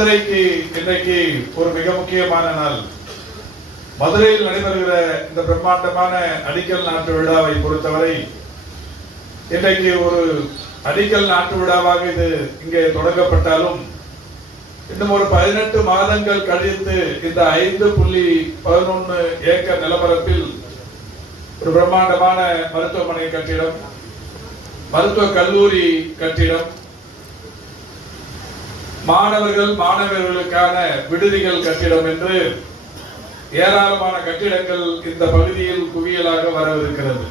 மதுரைக்கு இன்றைக்கு ஒரு மிக முக்கியமான நாள். மதுரையில் நடைபெறுகிற இந்த பிரம்மாண்டமான அடிக்கல் நாட்டு விழாவை பொறுத்தவரை இன்றைக்கு ஒரு அடிக்கல் நாட்டு விழாவாக இது இங்கே தொடங்கப்பட்டாலும் இன்னும் ஒரு 18 மாதங்கள் கழித்து இந்த 5.11 ஏக்கர் நிலப்பரப்பில் ஒரு பிரம்மாண்டமான மருத்துவமனை கட்டிடம், மருத்துவ கல்லூரி கட்டிடம், மாணவர்களுக்கான விடுதிகள் கட்டிடம் என்று ஏராளமான கட்டிடங்கள் இந்த பகுதியில் குவியலாக வரவிருக்கிறது.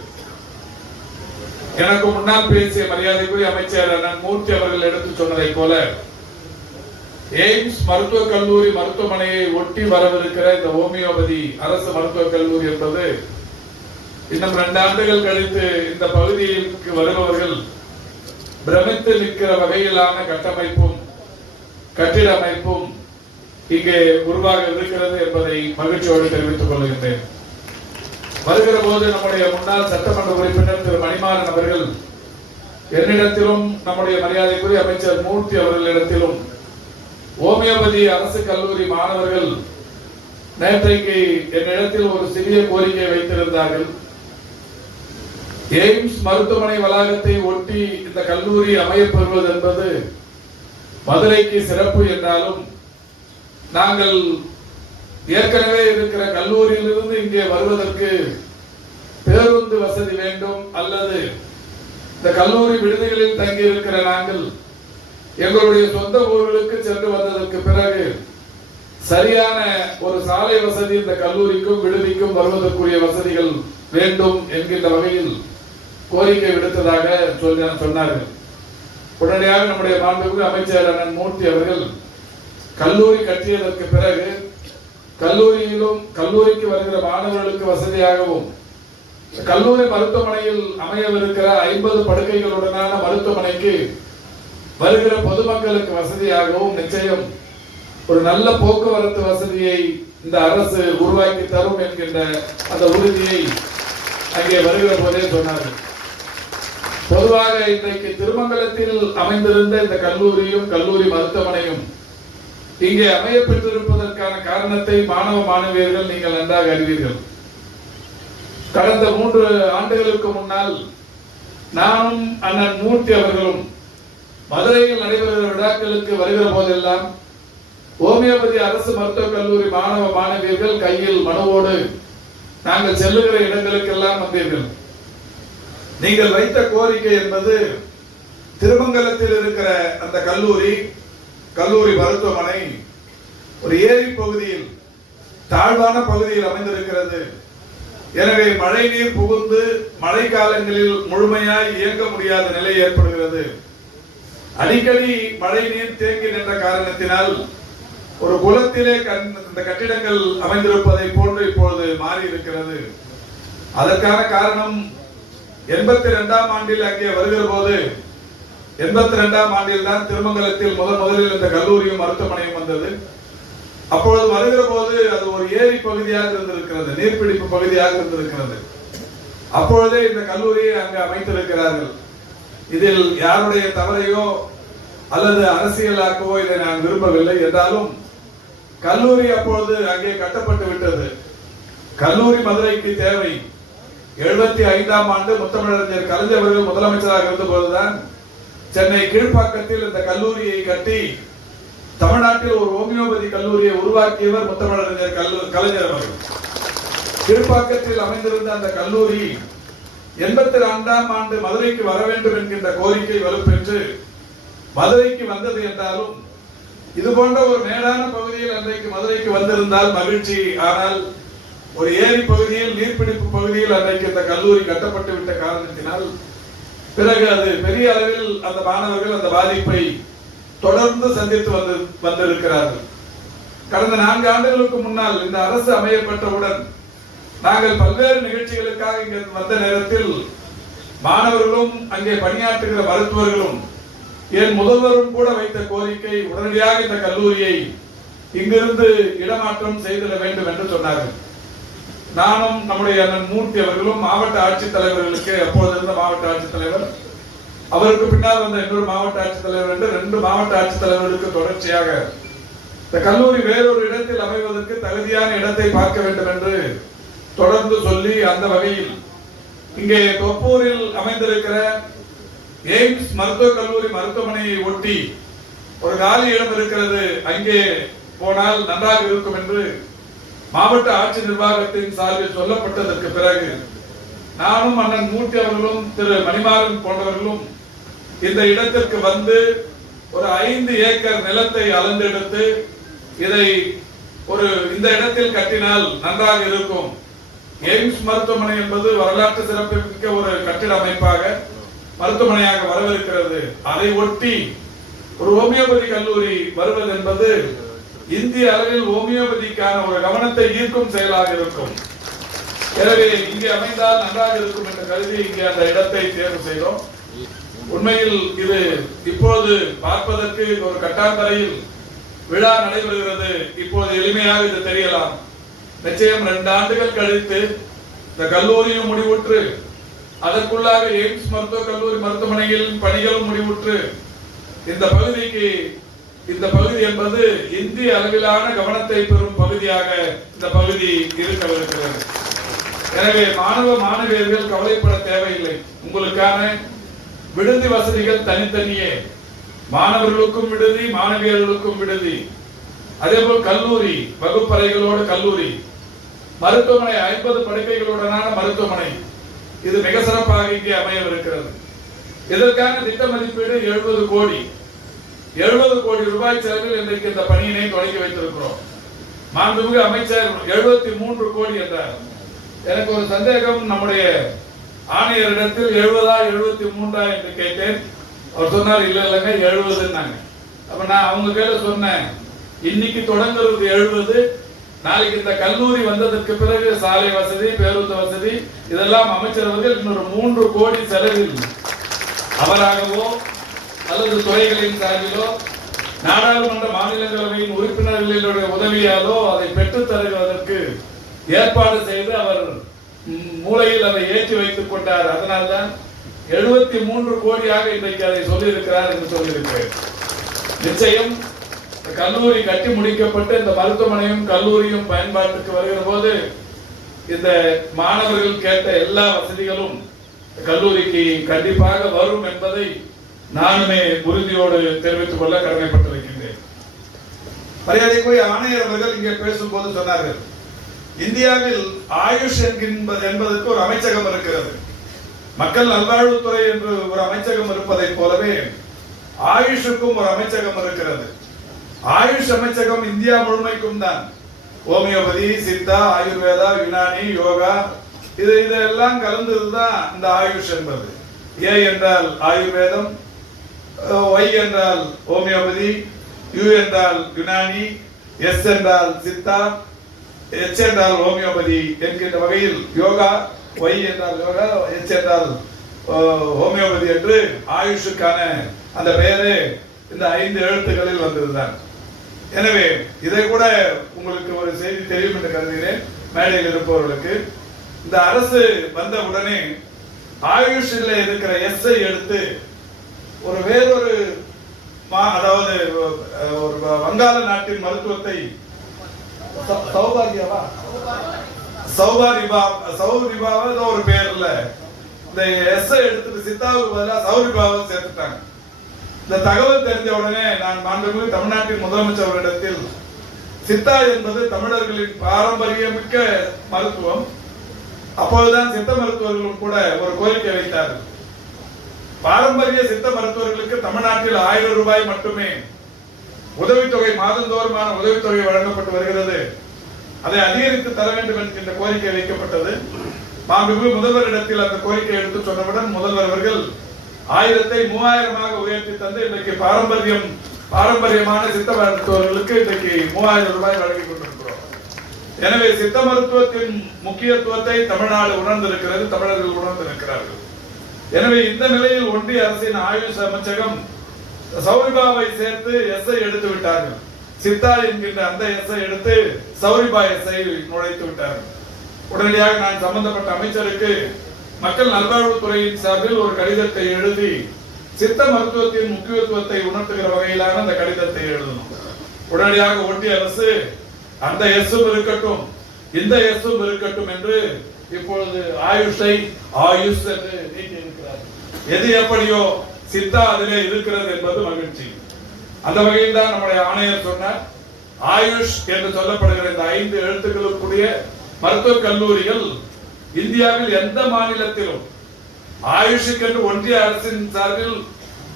எனக்கு முன்னால் பேசிய மரியாதைக்குரிய அமைச்சர் அண்ணன் மூர்த்தி அவர்கள் எடுத்து சொன்னதை போல எய்ம்ஸ் மருத்துவக் கல்லூரி மருத்துவமனையை ஒட்டி வரவிருக்கிற இந்த ஹோமியோபதி அரசு மருத்துவக் கல்லூரி என்பது இன்னும் 2 ஆண்டுகள் கழித்து இந்த பகுதிக்கு வருபவர்கள் பிரமித்து நிற்கிற வகையிலான கட்டமைப்பும் கட்டிட அமைப்பும் இங்கே உருவாக இருக்கிறது என்பதை மகிழ்ச்சியோடு தெரிவித்துக் கொள்கின்றேன். வருகிற போது நம்முடைய முன்னாள் சட்டமன்ற உறுப்பினர் திரு மணிமாறன் அவர்கள் என்னிடத்திலும் நம்முடைய மரியாதைக்குரிய அமைச்சர் மூர்த்தி அவர்களிடத்திலும் ஹோமியோபதி அரசு கல்லூரி மாணவர்கள் நேற்றைக்கு என்னிடத்தில் ஒரு சிறிய கோரிக்கை வைத்திருந்தார்கள். எய்ம்ஸ் மருத்துவமனை வளாகத்தை ஒட்டி இந்த கல்லூரி அமையப்பெறுவது என்பது மதுரைக்கு சிறப்பு என்றாலும் நாங்கள் ஏற்கனவே இருக்கிற கல்லூரியிலிருந்து இங்கே வருவதற்கு பேருந்து வசதி வேண்டும், அல்லது இந்த கல்லூரி விடுதிகளில் தங்கி இருக்கிற நாங்கள் எங்களுடைய சொந்த ஊர்களுக்கு சென்று வந்ததற்கு பிறகு சரியான ஒரு சாலை வசதி இந்த கல்லூரிக்கும் விடுதிக்கும் வருவதற்குரிய வசதிகள் வேண்டும் என்கின்ற வகையில் கோரிக்கை விடுத்ததாக சொன்னார்கள். உடனடியாக நம்முடைய மாண்புமிகு அமைச்சர் அண்ணன் மூர்த்தி அவர்கள் கல்லூரி கட்டியதற்கு பிறகு கல்லூரிக்கு வருகிற மாணவர்களுக்கு வசதியாகவும் கல்லூரி மருத்துவமனையில் அமையவிருக்கிற 50 படுக்கைகளுடனான மருத்துவமனைக்கு வருகிற பொதுமக்களுக்கு வசதியாகவும் நிச்சயம் ஒரு நல்ல போக்குவரத்து வசதியை இந்த அரசு உருவாக்கி தரும் என்கின்ற அந்த உறுதியை அங்கே வருகிற போதே சொன்னார்கள். பொதுவாக இன்றைக்கு திருமங்கலத்தில் அமைந்திருந்த இந்த கல்லூரியும் கல்லூரி மருத்துவமனையும் இங்கே அமைய பெற்றிருப்பதற்கான காரணத்தை மாணவ மாணவியர்கள் நீங்கள் நன்றாக அறிவீர்கள். கடந்த 3 ஆண்டுகளுக்கு முன்னால் நானும் அண்ணன் மூர்த்தி அவர்களும் மதுரையில் நடைபெறுகிற விழாக்களுக்கு வருகிற போதெல்லாம் ஹோமியோபதி அரசு மருத்துவக் கல்லூரி மாணவ மாணவியர்கள் கையில் மனுவோடு நாங்கள் செல்லுகிற இடங்களுக்கெல்லாம் வந்தீர்கள். நீங்கள் வைத்த கோரிக்கை என்பது திருமங்கலத்தில் இருக்கிற அந்த கல்லூரி மருத்துவமனை ஒரு ஏரி பகுதியில், தாழ்வான பகுதியில் அமைந்திருக்கிறது. எனவே மழை நீர் புகுந்து மழை காலங்களில் முழுமையாய் இயங்க முடியாத நிலை ஏற்படுகிறது. அடிக்கடி மழை நீர் தேங்கி நின்ற காரணத்தினால் ஒரு குளத்திலே இந்த கட்டிடங்கள் அமைந்திருப்பதை போன்று இப்பொழுது மாறி இருக்கிறது. அதற்கான காரணம் 82ஆம் ஆண்டில் அங்கே வருகிற போது 82ஆம் ஆண்டில் தான் திருமங்கலத்தில் முதலில் இந்த கல்லூரியும் மருத்துவமனையும் வந்தது. அப்பொழுது வருகிற போது அது ஒரு ஏரி பகுதியாக இருந்திருக்கிறது, நீர்பிடிப்பு பகுதியாக இருந்திருக்கிறது. அப்பொழுதே இந்த கல்லூரியை அங்கு அமைத்திருக்கிறார்கள். இதில் யாருடைய தவறையோ அல்லது அரசியலாக்கவோ இதை நான் விரும்பவில்லை. என்றாலும் கல்லூரி அப்பொழுது அங்கே கட்டப்பட்டு விட்டது. கல்லூரி மதுரைக்கு தேவை. 75ஆம் ஆண்டு முத்தமிழறிஞர் கலைஞர் அவர்கள் முதலமைச்சராக இருந்த போதுதான் சென்னை கீழ்ப்பாக்கத்தில் இந்த கல்லூரியை கட்டி தமிழ்நாட்டில் ஒரு ஹோமியோபதி கல்லூரியை உருவாக்கியவர் முத்தமிழறிஞர் கலைஞர் அவர்கள். கீழ்ப்பாக்கத்தில் அமைந்திருந்த அந்த கல்லூரி 82ஆம் ஆண்டு மதுரைக்கு வர வேண்டும் என்கின்ற கோரிக்கை வலுப்பெற்று மதுரைக்கு வந்தது. என்றாலும் இது போன்ற ஒரு மேடான பகுதியில் அன்றைக்கு மதுரைக்கு வந்திருந்தால் மகிழ்ச்சி. ஆனால் ஒரு ஏரி பகுதியில், நீர்பிடிப்பு பகுதியில் அன்றைக்கு இந்த கல்லூரி கட்டப்பட்டு விட்ட காரணத்தினால் பிறகு அது பெரிய அளவில் அந்த மாணவர்கள் அந்த பாதிப்பை தொடர்ந்து சந்தித்து வந்திருக்கிறார்கள். கடந்த 4 ஆண்டுகளுக்கு முன்னால் இந்த அரசு அமையப்பட்டவுடன் நாங்கள் பல்வேறு நிகழ்ச்சிகளுக்காக இங்கே வந்த நேரத்தில் மாணவர்களும் அங்கே பணியாற்றுகிற மருத்துவர்களும் என் முதல்வரும் கூட வைத்த கோரிக்கை உடனடியாக இந்த கல்லூரியை இங்கிருந்து இடமாற்றம் செய்திட வேண்டும் என்று சொன்னார்கள். நானும் நம்முடைய அண்ணன் மூர்த்தி அவர்களும் மாவட்ட ஆட்சித்தலைவர்களுக்கு, அப்பொழுது இருந்த மாவட்ட ஆட்சித்தலைவர், அவருக்கு பின்னால் வந்த இன்னொரு மாவட்ட ஆட்சித்தலைவர் என்று 2 மாவட்ட ஆட்சித்தலைவர்களுக்கு தொடர்ச்சியாக இந்த கல்லூரி வேறொரு இடத்தில் அமைவதற்கு தகுதியான இடத்தை பார்க்க வேண்டும் என்று தொடர்ந்து சொல்லி அந்த வகையில் இங்கே தொப்பூரில் அமைந்திருக்கிற எய்ம்ஸ் மருத்துவக் கல்லூரி மருத்துவமனையை ஒட்டி ஒரு காலி இடம் இருக்கிறது, அங்கே போனால் நன்றாக இருக்கும் என்று மாவட்ட ஆட்சி நிர்வாகத்தின் சார்பில் சொல்லப்பட்டதற்கு பிறகு நானும் அண்ணன் மூர்த்தி அவர்களும் திரு மணிமாறன் போன்றவர்களும் இந்த இடத்திற்கு வந்து ஒரு 5 ஏக்கர் நிலத்தை அளந்தெடுத்து இதை இந்த இடத்தில் கட்டினால் நன்றாக இருக்கும். எய்ம்ஸ் மருத்துவமனை என்பது வரலாற்று சிறப்புமிக்க ஒரு கட்டிட அமைப்பாக மருத்துவமனையாக வரவிருக்கிறது. அதை ஒட்டி ஒரு ஹோமியோபதி கல்லூரி வருவது என்பது இந்திய அளவில் ஹோமியோபதிக்கான ஒரு கவனத்தை ஈர்க்கும் செயலாக இருக்கும். எனவே இங்கே அமைந்தால் நன்றாக இருக்கும் என்று கருதி இங்கே அந்த இடத்தை தேர்வு செய்தோம். உண்மையில் இது இப்போது பார்ப்பதற்கு ஒரு கட்டாந்தரையில் விழா நடைபெறுகிறது. இப்போது எளிமையாக இது தெரியலாம். நிச்சயம் 2 ஆண்டுகள் கழித்து இந்த கல்லூரியும் முடிவுற்று அதற்குள்ளாக எய்ம்ஸ் மருத்துவக் கல்லூரி மருத்துவமனையில் பணிகளும் முடிவுற்று இந்த பகுதி என்பது இந்திய அளவிலான கவனத்தை பெறும் பகுதியாக இந்த பகுதி இருக்கவிருக்கிறது. எனவே மாணவியர்கள் கவலைப்பட தேவையில்லை. உங்களுக்கான விடுதி வசதிகள் தனித்தனியே, மாணவர்களுக்கும் விடுதி, மாணவியர்களுக்கும் விடுதி, அதே போல் கல்லூரி வகுப்பறைகளோடு கல்லூரி, மருத்துவமனை 50 படுக்கைகளுடனான மருத்துவமனை, இது மிக சிறப்பாக இங்கே அமையவிருக்கிறது. இதற்கான திட்ட மதிப்பீடு 70 கோடி. 70 கோடி ரூபாய் செலவில் இன்றைக்கு இந்த பணியினை தொடங்கி வைத்திருக்கிறோம். மாண்புமிகு அமைச்சர் 73 கோடி என்றார். எனக்கு ஒரு சந்தேகம், நம்முடைய ஆணையரிடத்தில் 70 73 என்று கேட்டேன். அவர் சொன்னார் இல்லைங்க 70. அப்ப நான் அவங்க கையில சொன்னேன், இன்னைக்கு தொடங்குறது 70, நாளைக்கு இந்த கல்லூரி வந்ததற்கு பிறகு சாலை வசதி, பேருந்து வசதி இதெல்லாம் அமைச்சர் அவர்கள் இன்னொரு 3 கோடி செலவில் அவராகவோ அல்லது துறைகளின் சார்பிலோ நாடாளுமன்ற மாநிலங்களவையின் உறுப்பினர்களுடைய உதவியாலோ அதை பெற்றுத் தருவதற்கு ஏற்பாடு செய்து அவர் மூலையில் அதை ஏற்றி வைத்துக் கொண்டார். அதனால்தான் 73 கோடியாக இன்றைக்கு அதை சொல்லியிருக்கிறார் என்று சொல்லியிருக்கிறேன். நிச்சயம் கல்லூரி கட்டி முடிக்கப்பட்டு இந்த மருத்துவமனையும் கல்லூரியும் பயன்பாட்டுக்கு வருகிற போது இந்த மாணவர்கள் கேட்ட எல்லா வசதிகளும் கல்லூரிக்கு கண்டிப்பாக வரும் என்பதை நானுமே உறுதியோடு தெரிவித்துக் கொள்ள கடமைப்பட்டிருக்கின்றேன். மரியாதைக்குரிய ஆணையர் அவர்கள் இங்கே பேசும்போது சொன்னார்கள், இந்தியாவில் ஆயுஷ் என்பதற்கு ஒரு அமைச்சகம் இருக்கிறது. மக்கள் நல்வாழ்வுத்துறை என்று ஒரு அமைச்சகம் இருப்பதை போலவே ஆயுஷுக்கும் ஒரு அமைச்சகம் இருக்கிறது. ஆயுஷ் அமைச்சகம் இந்தியா முழுமைக்கும் தான். ஹோமியோபதி, சித்தா, ஆயுர்வேதா, யுனானி, யோகா இதெல்லாம் கலந்ததுதான் இந்த ஆயுஷ் என்பது. ஏ என்றால் ஆயுர்வேதம், ஒய் என்றால் ஹோமியோபதி, யு என்றால் யுனானி, எஸ் என்றால் சித்தா, எச் என்றால் ஹோமியோபதி என்கின்ற வகையில் யோகா, ஒய் என்றால் யோகா, எச் என்றால் ஹோமியோபதி என்று ஆயுஷுக்கான அந்த பெயரே இந்த 5 எழுத்துக்களில் வந்ததுதான். எனவே இதை கூட உங்களுக்கு ஒரு செய்தி தெரியும் என்று கருதுகிறேன். மேடையில் இருப்பவர்களுக்கு இந்த அரசு வந்த உடனே ஆயுஷில் இருக்கிற எஸ்ஐ எடுத்து ஒரு வேறொரு அதாவது ஒரு வங்காள நாட்டின் மருத்துவத்தை சௌரிபாவா ஒரு பேர்ல இந்த எஸ்ஐ எடுத்துட்டு சித்தாவுக்கு பதிலாக சௌரிபாவை சேர்த்துட்டாங்க. இந்த தகவல் தெரிஞ்ச உடனே நான் மாண்புமிகு தமிழ்நாட்டின் முதலமைச்சர் அவரிடத்தில், சித்தா என்பது தமிழர்களின் பாரம்பரியமிக்க மருத்துவம், அப்போதுதான் சித்த மருத்துவர்களும் கூட ஒரு கோரிக்கை வைத்தார்கள். பாரம்பரிய சித்த மருத்துவர்களுக்கு தமிழ்நாட்டில் 1000 ரூபாய் மட்டுமே உதவித்தொகை, மாதந்தோறுமான உதவித்தொகை வழங்கப்பட்டு வருகிறது. அதை அதிகரித்து தர வேண்டும் என்கின்ற கோரிக்கை வைக்கப்பட்டது. மாண்புமிகு முதல்வரிடத்தில் அந்த கோரிக்கை எடுத்து சொன்னவுடன் முதல்வர் அவர்கள் 1000-ஐ 3000-ஆக உயர்த்தி தந்து இன்றைக்கு பாரம்பரியமான சித்த மருத்துவர்களுக்கு இன்றைக்கு 3000 ரூபாய் வழங்கி கொண்டிருக்கிறோம். எனவே சித்த மருத்துவத்தின் முக்கியத்துவத்தை தமிழ்நாடு உணர்ந்திருக்கிறது, தமிழர்கள் உணர்ந்திருக்கிறார்கள். எனவே இந்த நிலையில் ஒன்றிய அரசின் ஆயுஷ் அமைச்சகம் சௌரிபாவை சேர்த்து எஸ்ஐ எடுத்து விட்டார்கள். சித்தா என்கின்ற அந்த எஸ்ஐ எடுத்து சௌரிபா எஸ்ஐ நுழைத்து விட்டார்கள். உடனடியாக நான் சம்பந்தப்பட்ட அமைச்சருக்கு மக்கள் நல்வாழ்வுத்துறையின் சார்பில் ஒரு கடிதத்தை எழுதி சித்த மருத்துவத்தின் முக்கியத்துவத்தை உணர்த்துகிற வகையிலான அந்த கடிதத்தை எழுதணும். உடனடியாக ஒன்றிய அரசு அந்த எஸ்ஸும் இருக்கட்டும் இந்த எஸ்ஸும் இருக்கட்டும் என்று இப்பொழுது ஆயுஷை ஆயுஷ் என்று நீக்கி இருக்கிறார். எது எப்படியோ சித்தா அதிலே இருக்கிறது என்பது மகிழ்ச்சி. அந்த வகையில் தான் நம்முடைய ஆணையர் சொன்னார், ஆயுஷ் என்று சொல்லப்படுகிற இந்த 5 எழுத்துக்களுக்குரிய மருத்துவக் கல்லூரிகள் இந்தியாவில் எந்த மாநிலத்திலும் ஆயுஷுக்கென்று ஒன்றிய அரசின் சார்பில்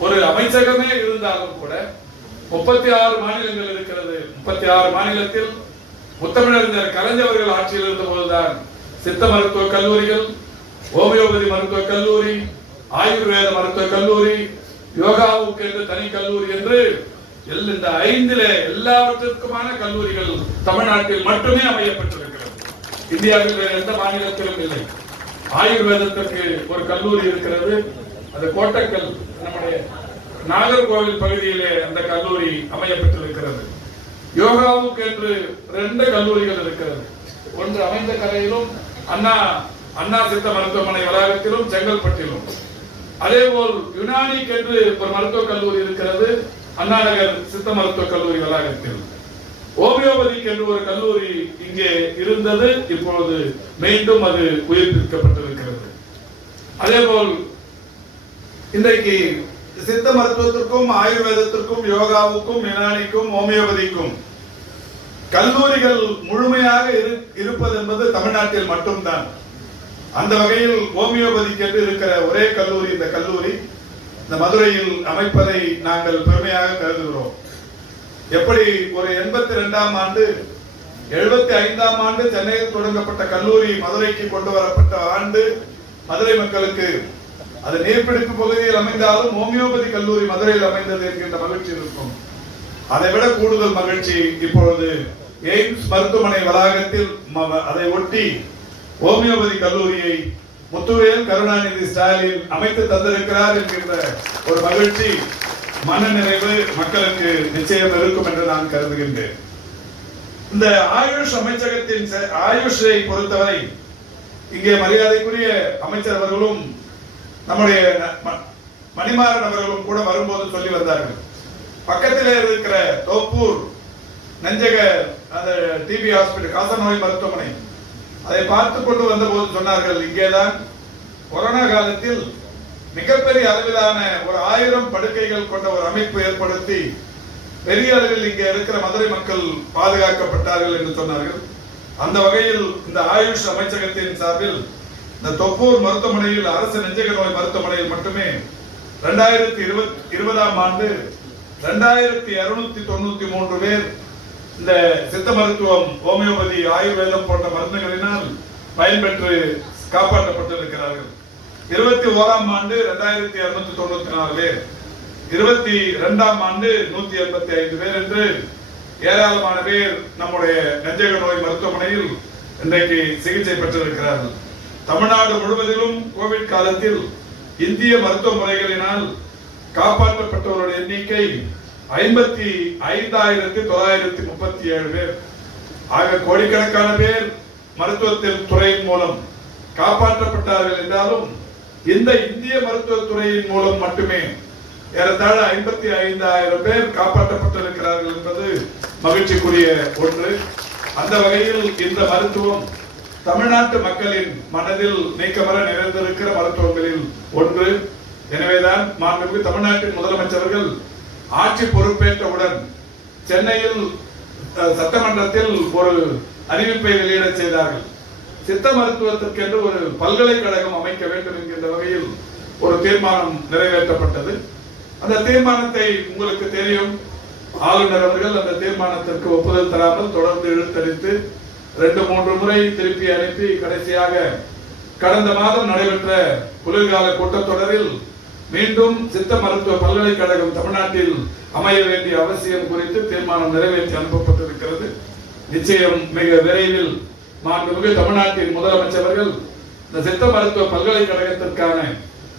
ஒரு அமைச்சகமே இருந்தாலும் கூட 36 மாநிலங்கள் இருக்கிறது. 36 மாநிலத்தில் முத்தமிழறிஞர் கலைஞர்கள் ஆட்சியில் இருந்த போதுதான் சித்த மருத்துவ கல்லூரிகள், ஹோமியோபதி மருத்துவக் கல்லூரி, ஆயுர்வேத மருத்துவக் கல்லூரி, யோகாவுக்கு என்று தனி கல்லூரி என்று இந்த 5 எல்லாவற்றிற்குமான கல்லூரிகள் தமிழ்நாட்டில் மட்டுமே அமையப்பட்டிருக்கிறது. இந்தியாவில் வேறு எந்த மாநிலத்திலும் இல்லை. ஆயுர்வேதத்திற்கு ஒரு கல்லூரி இருக்கிறது, அது கோட்டக்கல் நம்முடைய நாகர்கோவில் பகுதியிலே அந்த கல்லூரி அமையப்பட்டிருக்கிறது. யோகாவுக்கு என்று 2 கல்லூரிகள் இருக்கிறது. ஒன்று அமைந்த கரையிலும் அண்ணா சித்த மருத்துவமனை வளாகத்திலும் செங்கல்பட்டிலும். அதே போல் யுனானிக்கு என்று ஒரு மருத்துவக் கல்லூரி இருக்கிறது அண்ணாநகர் சித்த மருத்துவக் கல்லூரி வளாகத்தில். ஹோமியோபதிக்கு என்று ஒரு கல்லூரி இங்கே இருந்தது, இப்பொழுது மீண்டும் அது உயிர்ப்பிக்கப்பட்டிருக்கிறது. அதே போல் இன்றைக்கு சித்த மருத்துவத்திற்கும் ஆயுர்வேதத்திற்கும் யோகாவுக்கும் யுனானிக்கும் ஹோமியோபதிக்கும் கல்லூரிகள் முழுமையாக இருப்பது என்பது தமிழ்நாட்டில் மட்டும்தான். அந்த வகையில் ஹோமியோபதிக்கு என்று இருக்கிற ஒரே கல்லூரி இந்த கல்லூரி இந்த மதுரையில் அமைப்பதை நாங்கள் பெருமையாக கருதுகிறோம். எப்படி ஒரு 82ஆம் ஆண்டு 75ஆம் ஆண்டு சென்னையில் தொடங்கப்பட்ட கல்லூரி மதுரைக்கு கொண்டு வரப்பட்ட ஆண்டு மதுரை மக்களுக்கு அது நீர்பிடிப்பு பகுதியில் அமைந்தாலும் ஹோமியோபதி கல்லூரி மதுரையில் அமைந்தது என்கின்ற மகிழ்ச்சி இருக்கும். அதை விட கூடுதல் மகிழ்ச்சி இப்பொழுது எய்ம்ஸ் மருத்துவமனை வளாகத்தில் அதை ஒட்டி ஹோமியோபதி கல்லூரியை முத்துவேல் கருணாநிதி ஸ்டாலின் அமைத்து தந்திருக்கிறார் என்கின்ற ஒரு மகிழ்ச்சி, மன நிறைவு மக்களுக்கு நிச்சயம் இருக்கும் என்று நான் கருதுகின்றேன். இந்த ஆயுஷ் அமைச்சகத்தின் ஆயுஷை பொறுத்தவரை இங்கே மரியாதைக்குரிய அமைச்சர் அவர்களும் நம்முடைய மணிமாறன் அவர்களும் கூட வரும்போது சொல்லி வந்தார்கள். பக்கத்திலே இருக்கிற தோப்பூர் நெஞ்சக அந்த டிபி ஹாஸ்பிட்டல் காசநோய் மருத்துவமனை அதை பார்த்து கொண்டு வந்த போது சொன்னார்கள், இங்கேதான் கொரோனா காலத்தில் மிகப்பெரிய அளவிலான ஒரு 1000 படுக்கைகள் கொண்ட ஒரு அமைப்பு ஏற்படுத்தி பெரிய அளவில் இங்கே இருக்கிற மதுரை மக்கள் பாதுகாக்கப்பட்டார்கள் என்று சொன்னார்கள். அந்த வகையில் இந்த ஆயுஷ் அமைச்சகத்தின் சார்பில் இந்த தொப்பூர் மருத்துவமனையில் அரசு நெஞ்சக நோய் மருத்துவமனையில் மட்டுமே 2020ஆம் ஆண்டு 2293 பேர் இந்த சித்த மருத்துவம், ஹோமியோபதி, ஆயுர்வேதம் போன்ற மருந்துகளினால் பயன்பெற்று காப்பாற்றப்பட்டிருக்கிறார்கள். 21ஆம் ஆண்டு 2294 பேர், 22ஆம் ஆண்டு 185 பேர் என்று ஏராளமான பேர் நம்முடைய நெஞ்சக நோய் மருத்துவமனையில் இன்றைக்கு சிகிச்சை பெற்றிருக்கிறார்கள். தமிழ்நாடு முழுவதிலும் கோவிட் காலத்தில் இந்திய மருத்துவ முறைகளினால் காப்பாற்றப்பட்டவருடைய எண்ணிக்கை 55,937 பேர். ஆக கோடிக்கணக்கான பேர் மருத்துவத்தின் துறையின் மூலம் காப்பாற்றப்பட்டார்கள் என்றாலும் இந்த இந்திய மருத்துவத்துறையின் மூலம் மட்டுமே ஏறத்தாழ 55,000 பேர் காப்பாற்றப்பட்டிருக்கிறார்கள் என்பது மகிழ்ச்சிக்குரிய ஒன்று. அந்த வகையில் இந்த மருத்துவம் தமிழ்நாட்டு மக்களின் மனதில் நீக்கமர நிறைந்திருக்கிற மருத்துவங்களில் ஒன்று. எனவேதான் மாண்புமிகு தமிழ்நாட்டின் முதலமைச்சர்கள் ஆட்சி பொறுப்பேற்றவுடன் சென்னையில் சட்டமன்றத்தில் ஒரு அறிவிப்பை வெளியிட செய்தார்கள். சித்த மருத்துவத்திற்கு என்று ஒரு பல்கலைக்கழகம் அமைக்க வேண்டும் என்கின்ற வகையில் ஒரு தீர்மானம் நிறைவேற்றப்பட்டது. அந்த தீர்மானத்தை உங்களுக்கு தெரியும், ஆளுநர் அவர்கள் அந்த தீர்மானத்திற்கு ஒப்புதல் தராமல் தொடர்ந்து இழுத்தடித்து 2-3 முறை திருப்பி அனுப்பி கடைசியாக கடந்த மாதம் நடைபெற்ற குளிர்கால கூட்டத்தொடரில் மீண்டும் சித்த மருத்துவ பல்கலைக்கழகம் தமிழ்நாட்டில் அமைய வேண்டிய அவசியம் குறித்து தீர்மானம் நிறைவேற்றி அனுப்பப்பட்டிருக்கிறது. நிச்சயம் மிக விரைவில் மாண்புமிகு தமிழ்நாட்டின் முதலமைச்சர்கள் இந்த சித்த மருத்துவ பல்கலைக்கழகத்திற்கான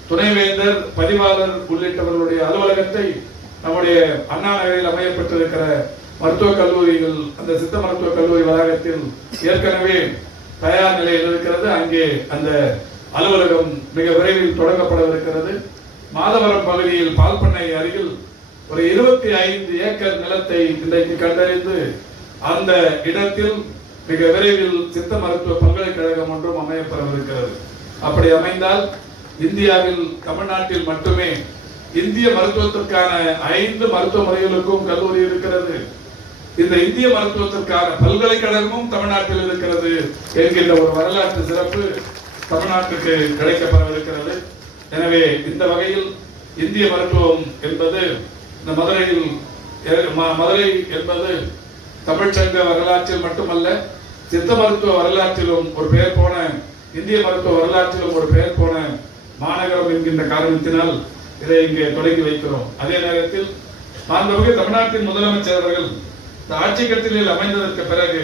துணைவேந்தர், பதிவாளர் உள்ளிட்டவர்களுடைய அலுவலகத்தை நம்முடைய அண்ணா நகரில் அமையப்பட்டிருக்கிற மருத்துவக் கல்லூரிகள், அந்த சித்த மருத்துவக் கல்லூரி வளாகத்தில் ஏற்கனவே தயார் நிலையில் இருக்கிறது. அங்கே அந்த அலுவலகம் மிக விரைவில் தொடங்கப்படவிருக்கிறது. மாதவரம் பகுதியில் பால்பண்ணை அருகில் ஒரு 25 ஏக்கர் நிலத்தை இன்றைக்கு கண்டறிந்து அந்த இடத்தில் மிக விரைவில் சித்த மருத்துவ பல்கலைக்கழகம் ஒன்றும் அமையப்பெறவிருக்கிறது. அப்படி அமைந்தால் இந்தியாவில் தமிழ்நாட்டில் மட்டுமே இந்திய மருத்துவத்திற்கான 5 மருத்துவ முறைகளுக்கும் கல்லூரி இருக்கிறது. இந்த இந்திய மருத்துவத்திற்கான பல்கலைக்கழகமும் தமிழ்நாட்டில் இருக்கிறது என்கின்ற ஒரு வரலாற்று சிறப்பு தமிழ்நாட்டுக்கு கிடைக்கப்பெறவிருக்கிறது. எனவே இந்த வகையில் இந்திய மருத்துவம் என்பது இந்த மதுரை என்பது தமிழ்ச்சங்க வரலாற்றில் மட்டுமல்ல, சித்த மருத்துவ வரலாற்றிலும் ஒரு பெயர் போன, இந்திய மருத்துவ வரலாற்றிலும் ஒரு பெயர் போன மாநகரம் என்கின்ற காரணத்தினால் இதை இங்கே தொடங்கி வைக்கிறோம். அதே நேரத்தில் மாண்புமிகு தமிழ்நாட்டின் முதலமைச்சர் அவர்கள் இந்த ஆட்சி கட்டிலில் அமைந்ததற்கு பிறகு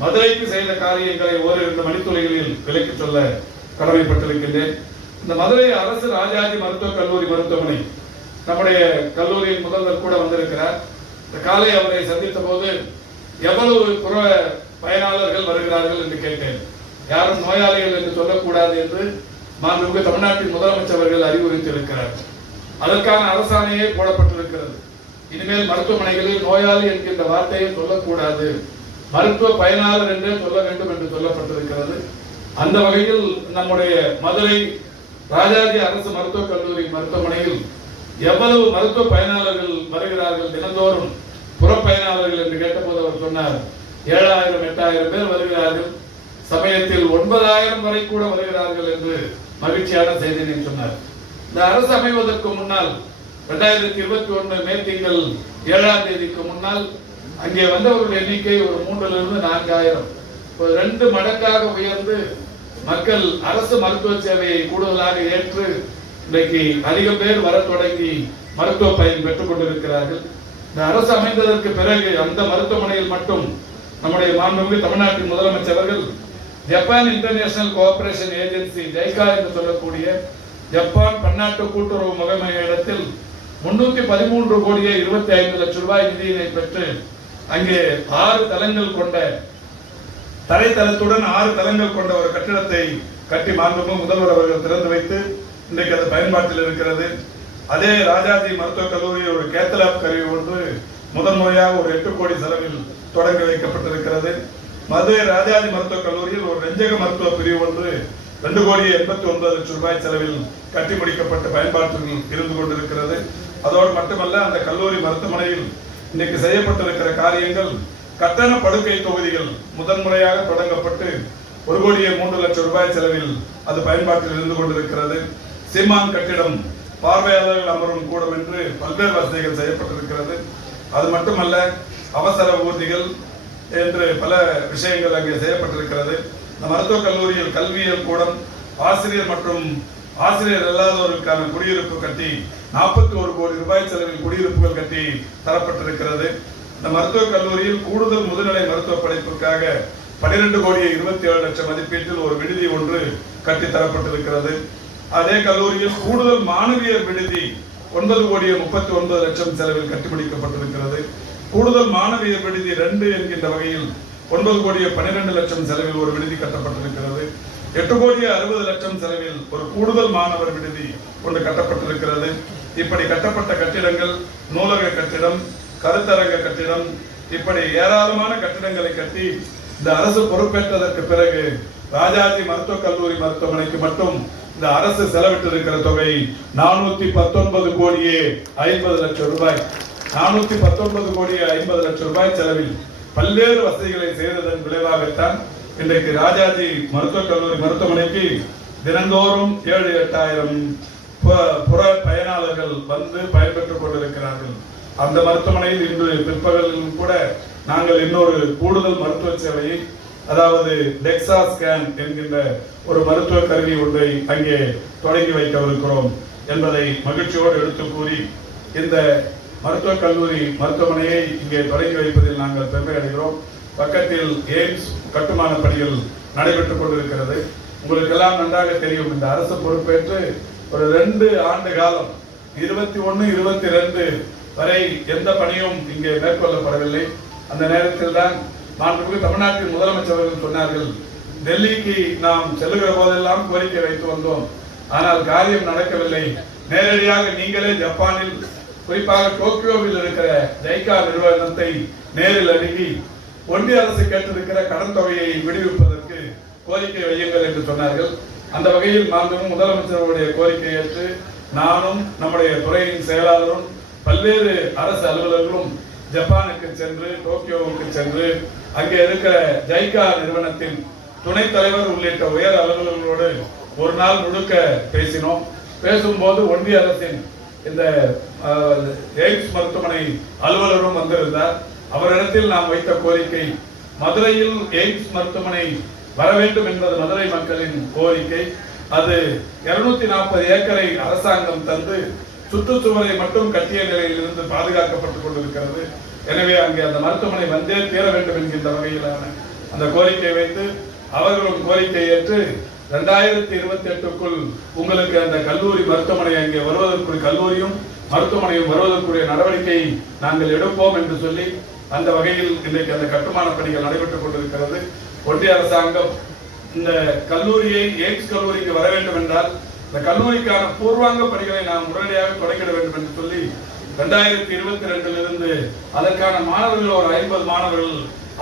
மதுரைக்கு செய்த காரியங்களை ஓரிரண்டு மணித்துறைகளில் விலக்கி சொல்ல கடமைப்பட்டிருக்கின்றேன். இந்த மதுரை அரசு ராஜாஜி மருத்துவக் கல்லூரி மருத்துவமனை, நம்முடைய கல்லூரியின் முதல்வர் கூட வந்திருக்கிறார். இந்த காலை அவரை சந்தித்த போது எவ்வளவு புற பயனாளர்கள் வருகிறார்கள் என்று கேட்டேன். யாரும் நோயாளிகள் என்று சொல்லக்கூடாது என்று மாண்புமிகு தமிழ்நாட்டின் முதலமைச்சர் அவர்கள் அறிவுறுத்தியிருக்கிறார். அதற்கான அரசாணையே போடப்பட்டிருக்கிறது. இனிமேல் மருத்துவமனைகளில் நோயாளி என்கின்ற வார்த்தையை சொல்லக்கூடாது, மருத்துவ பயனாளர் என்றே சொல்ல வேண்டும் என்று சொல்லப்பட்டிருக்கிறது. அந்த வகையில் நம்முடைய மதுரை ராஜாஜி அரசு மருத்துவக் கல்லூரி மருத்துவமனையில் எவ்வளவு மருத்துவ பயனாளர்கள் வருகிறார்கள் தினந்தோறும் புற பயனாளர்கள் என்று கேட்டபோது அவர் சொன்னார், 7000-8000 பேர் வருகிறார்கள், சமயத்தில் 9000 வரை கூட வருகிறார்கள் என்று மகிழ்ச்சியான செய்தியை சொன்னார். இந்த அரசு அமைவதற்கு முன்னால் 2021 மே திங்கள் 7ஆம் தேதிக்கு முன்னால் அங்கே வந்தவர்கள் எண்ணிக்கை ஒரு 3000 - 4000, ஒரு 2 மடங்காக உயர்ந்து மக்கள் அரசு மருத்துவ சேவையை கூடுதலாக ஏற்று இன்றைக்கு அதிகம் பேர் வர தொடங்கி மருத்துவ பயன் பெற்றுக் கொண்டிருக்கிறார்கள். இந்த அரசு அமைந்ததற்கு பிறகு அந்த மருத்துவமனையில் மட்டும் நம்முடைய மாண்புமிகு தமிழ்நாட்டின் முதலமைச்சர் அவர்கள் ஜப்பான் இன்டர்நேஷனல் கோஆபரேஷன் ஏஜென்சி ஜைகா என்று சொல்லக்கூடிய ஜப்பான் பன்னாட்டு கூட்டுறவு முகமை இடத்தில் 313 கோடியே 25 லட்சம் ரூபாய் நிதியினை பெற்று அங்கே 6 தளங்கள் கொண்ட தரைத்தளத்துடன் 6 தளங்கள் கொண்ட ஒரு கட்டிடத்தை கட்டி மாண்புமிகு முதல்வர் அவர்கள் திறந்து வைத்து இன்றைக்கு அது பயன்பாட்டில் இருக்கிறது. அதே ராஜாஜி மருத்துவக் கல்லூரியில் ஒரு கேத்தலாப் கருவி ஒன்று முதன்முறையாக ஒரு 8 கோடி செலவில் தொடங்கி வைக்கப்பட்டிருக்கிறது. மதுரை ராஜாஜி மருத்துவக் கல்லூரியில் ஒரு நெஞ்சக மருத்துவ பிரிவு ஒன்று 2 கோடியே 89 லட்சம் ரூபாய் செலவில் கட்டி முடிக்கப்பட்டு பயன்பாட்டில் இருந்து கொண்டிருக்கிறது. அதோடு மட்டுமல்ல, அந்த கல்லூரி மருத்துவமனையில் இன்றைக்கு செய்யப்பட்டிருக்கிற காரியங்கள், கட்டண படுக்கை தொகுதிகள் முதன்முறையாக தொடங்கப்பட்டு 1 கோடியே 3 லட்சம் ரூபாய் செலவில் அது பயன்பாட்டில் இருந்து கொண்டிருக்கிறது. சீமான் கட்டிடம், பார்வையாளர்கள் அமரும் கூடம் என்று பல்வேறு வசதிகள் செய்யப்பட்டிருக்கிறது. அது மட்டுமல்ல, அவசர ஊர்திகள் என்று பல விஷயங்கள் அங்கே செய்யப்பட்டிருக்கிறது. இந்த மருத்துவக் கல்லூரியில் கல்வியியல் கூடம், ஆசிரியர் மற்றும் ஆசிரியர் இல்லாதவர்களுக்கான குடியிருப்பு கட்டி 41 கோடி ரூபாய் செலவில் குடியிருப்புகள் கட்டி தரப்பட்டிருக்கிறது. இந்த மருத்துவக் கல்லூரியில் கூடுதல் முதுநிலை மருத்துவ படிப்பிற்காக 12 கோடியே 27 லட்சம் மதிப்பீட்டில் ஒரு விடுதி ஒன்று கட்டி தரப்பட்டிருக்கிறது. அதே கல்லூரியில் கூடுதல் மாணவியர் விடுதி 9 கோடியே 39 லட்சம் செலவில் கட்டிப்பிடிக்கப்பட்டிருக்கிறது. கூடுதல் மாணவியர் விடுதி 2 என்கின்ற வகையில் 9 கோடியே 12 லட்சம் செலவில் ஒரு விடுதி கட்டப்பட்டிருக்கிறது. 8 கோடியே 60 லட்சம் செலவில் ஒரு கூடுதல் மாணவர் விடுதி ஒன்று கட்டப்பட்டிருக்கிறது. இப்படி கட்டப்பட்ட கட்டிடங்கள், நூலக கட்டிடம், கருத்தரங்க கட்டிடம், இப்படி ஏராளமான கட்டிடங்களை கட்டி இந்த அரசு பொறுப்பேற்றதற்கு பிறகு ராஜாஜி மருத்துவக் கல்லூரி மருத்துவமனைக்கு மட்டும் இந்த அரசு செலவிட்டிருக்கிற தொகை 419 கோடியே 50 லட்சம் ரூபாய். 419 கோடியே 50 லட்சம் ரூபாய் செலவில் பல்வேறு வசதிகளை செய்ததன் விளைவாகத்தான் இன்றைக்கு ராஜாஜி மருத்துவக் கல்லூரி மருத்துவமனைக்கு தினந்தோறும் 7-8 புற பயனாளர்கள் வந்து பயன்பெற்றுக் கொண்டிருக்கிறார்கள். அந்த மருத்துவமனையில் இன்று பிற்பகலிலும் கூட நாங்கள் இன்னொரு கூடுதல் மருத்துவ சேவையை, அதாவது டெக்ஸா ஸ்கேன் என்கின்ற ஒரு மருத்துவ கருவி ஒன்றை அங்கே தொடங்கி வைக்கவிருக்கிறோம் என்பதை மகிழ்ச்சியோடு எடுத்து கூறி, இந்த மருத்துவக் கல்லூரி மருத்துவமனையை இங்கே தொடங்கி வைப்பதில் நாங்கள் பெருமை அடைகிறோம். பக்கத்தில் எய்ம்ஸ் கட்டுமான பணிகள் நடைபெற்றுக் கொண்டிருக்கிறது. உங்களுக்கு எல்லாம் நன்றாக தெரியும், இந்த அரசு பொறுப்பேற்று ஒரு 2 ஆண்டு காலம் 21-22 வரை எந்த பணியும் இங்கே மேற்கொள்ளப்படவில்லை. அந்த நேரத்தில் தான் மாண்புமிகு தமிழ்நாட்டின் முதலமைச்சர் அவர்கள் சொன்னார்கள், டெல்லிக்கு நாம் செல்லுகிற போதெல்லாம் கோரிக்கை வைத்து வந்தோம், ஆனால் காரியம் நடக்கவில்லை. நேரடியாக நீங்களே ஜப்பானில் குறிப்பாக டோக்கியோவில் இருக்கிற ஜைகா நிறுவனத்தை நேரில் அணுகி ஒன்றிய அரசு கேட்டிருக்கிற கடன் தொகையை விடுவிப்பதற்கு கோரிக்கை வையுங்கள் என்று சொன்னார்கள். அந்த வகையில் மாண்புமிகு முதலமைச்சருடைய கோரிக்கை ஏற்று நானும் நம்முடைய துறையின் செயலாளரும் பல்வேறு அரசு அலுவலர்களும் ஜப்பானுக்கு சென்று டோக்கியோவுக்கு சென்று அங்கே இருக்கிற ஜைகா நிறுவனத்தின் துணைத் தலைவர் உள்ளிட்ட உயர் அலுவலர்களோடு ஒரு நாள் முழுக்க பேசினோம். பேசும்போது ஒன்றிய அரசின் இந்த எய்ம்ஸ் மருத்துவமனை அலுவலரும் வந்திருந்தார். அவரிடத்தில் நாம் வைத்த கோரிக்கை, மதுரையில் எய்ம்ஸ் மருத்துவமனை வர வேண்டும் என்பது மதுரை மக்களின் கோரிக்கை. அது 240 ஏக்கரை அரசாங்கம் தந்து சுற்றுச்சுவரை மட்டும் கட்டிய நிலையில் இருந்து பாதுகாக்கப்பட்டுக் கொண்டிருக்கிறது. எனவே அங்கே அந்த மருத்துவமனை வந்தே தீர வேண்டும் என்கின்ற வகையிலான அந்த கோரிக்கை வைத்து அவர்களும் கோரிக்கை ஏற்று 2028க்குள் உங்களுக்கு அந்த கல்லூரி மருத்துவமனை அங்கே வருவதற்குரிய கல்லூரியும் மருத்துவமனையும் வருவதற்குரிய நடவடிக்கை நாங்கள் எடுப்போம் என்று சொல்லி அந்த வகையில் இன்றைக்கு அந்த கட்டுமான பணிகள் நடைபெற்றுக் கொண்டிருக்கிறது. ஒன்றிய அரசாங்கம் இந்த கல்லூரியை எய்ம்ஸ் கல்லூரிக்கு வர வேண்டும் என்றால் இந்த கல்லூரிக்கான பூர்வாங்க பணிகளை நாம் உடனடியாக தொடங்கிட வேண்டும் என்று சொல்லி 2022 அதற்கான மாணவர்கள் ஒரு 50 மாணவர்கள்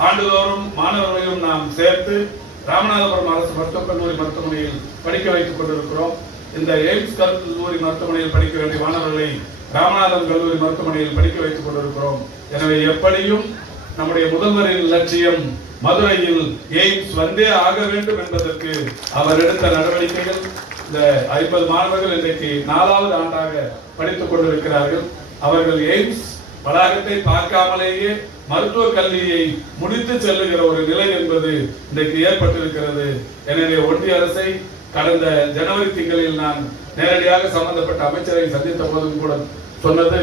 ஆண்டுதோறும் மாணவர்களையும் நாம் சேர்த்து ராமநாதபுரம் அரசு மருத்துவக் கல்லூரி மருத்துவமனையில் படிக்க வைத்துக் கொண்டிருக்கிறோம். இந்த எய்ம்ஸ் கல்லூரி மருத்துவமனையில் படிக்க வேண்டிய மாணவர்களை ராமநாதபுரம் கல்லூரி மருத்துவமனையில் படிக்க வைத்துக் கொண்டிருக்கிறோம். எனவே எப்படியும் நம்முடைய முதல்வரின் லட்சியம் மதுரையில் எய்ம்ஸ் வந்தே ஆக வேண்டும் என்பதற்கு அவர் எடுத்த நடவடிக்கைகள். இந்த 50 மாணவர்கள் இன்றைக்கு 4வது ஆண்டாக படித்துக் கொண்டிருக்கிறார்கள். அவர்கள் எய்ம்ஸ் வளாகத்தை பார்க்காமலேயே மருத்துவ கல்வியை முடித்து செல்லுகிற ஒரு நிலை என்பது இன்றைக்கு ஏற்பட்டிருக்கிறது. எனவே ஒன்றிய அரசை கடந்த ஜனவரி திங்களில் நான் நேரடியாக சம்பந்தப்பட்ட அமைச்சரை சந்தித்த போதும் கூட சொன்னது,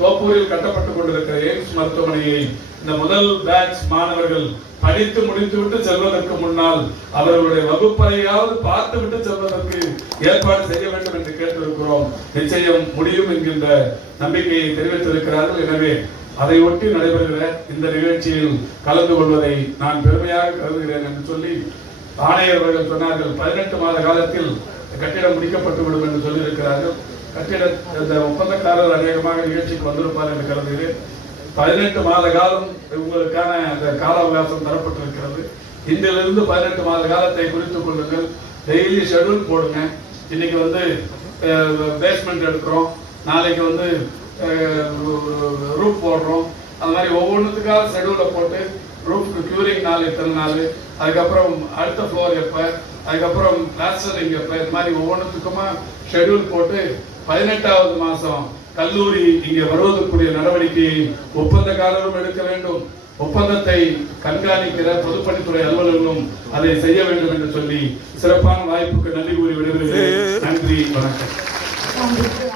தோப்பூரில் கட்டப்பட்டுக் கொண்டிருக்கிற எய்ம்ஸ் மருத்துவமனையை இந்த முதல் பேட்ச் மாணவர்கள் படித்து முடித்துவிட்டு செல்வதற்கு முன்னால் அவர்களுடைய வகுப்பறையாவது பார்த்துவிட்டு செல்வதற்கு ஏற்பாடு செய்ய வேண்டும் என்று கேட்டிருக்கிறோம். நிச்சயம் முடியும் என்கின்ற நம்பிக்கையை தெரிவித்திருக்கிறார்கள். எனவே அதை ஒட்டி நடைபெறுகிற இந்த நிகழ்ச்சியில் கலந்து கொள்வதை நான் பெருமையாக கருதுகிறேன் என்று சொல்லி ஆணையர் அவர்கள் சொன்னார்கள், 18 மாத காலத்தில் கட்டிடம் முடிக்கப்பட்டுவிடும் என்று சொல்லி இருக்கிறார்கள். கட்டிட ஒப்பந்தக்காரர் அநேகமாக நிகழ்ச்சிக்கு வந்திருப்பார் என்று கருதுகிறேன். 18 மாத காலம் உங்களுக்கான அந்த கால அவகாசம் தரப்பட்டிருக்கிறது. இன்றிலிருந்து 18 மாத காலத்தை குறித்துக் கொள்ளுங்கள். டெய்லி ஷெட்யூல் போடுங்க. இன்னைக்கு பேஸ்மெண்ட் எடுக்கிறோம், நாளைக்கு ரூப் போடுறோம். அந்த மாதிரி ஒவ்வொன்றுத்துக்காக ஷெட்யூலை போட்டு ரூஃப்க்கு கியூரிங் நாள் எத்தனை நாள், அதுக்கப்புறம் அடுத்த ஃப்ளோர் எப்போ, அதுக்கப்புறம் பிளாஸ்டரிங் எப்போ, இது மாதிரி ஒவ்வொன்றுத்துக்குமா ஷெட்யூல் போட்டு 18வது மாதம் கல்லூரி இங்கே வருவதற்குரிய நடவடிக்கையை ஒப்பந்தக்காரரும் எடுக்க வேண்டும். ஒப்பந்தத்தை கண்காணிக்கிற பொதுப்பணித்துறை அலுவலர்களும் அதை செய்ய வேண்டும் என்று சொல்லி சிறப்பான வாய்ப்புக்கு நன்றி கூறி விடுகிறேன். நன்றி, வணக்கம்.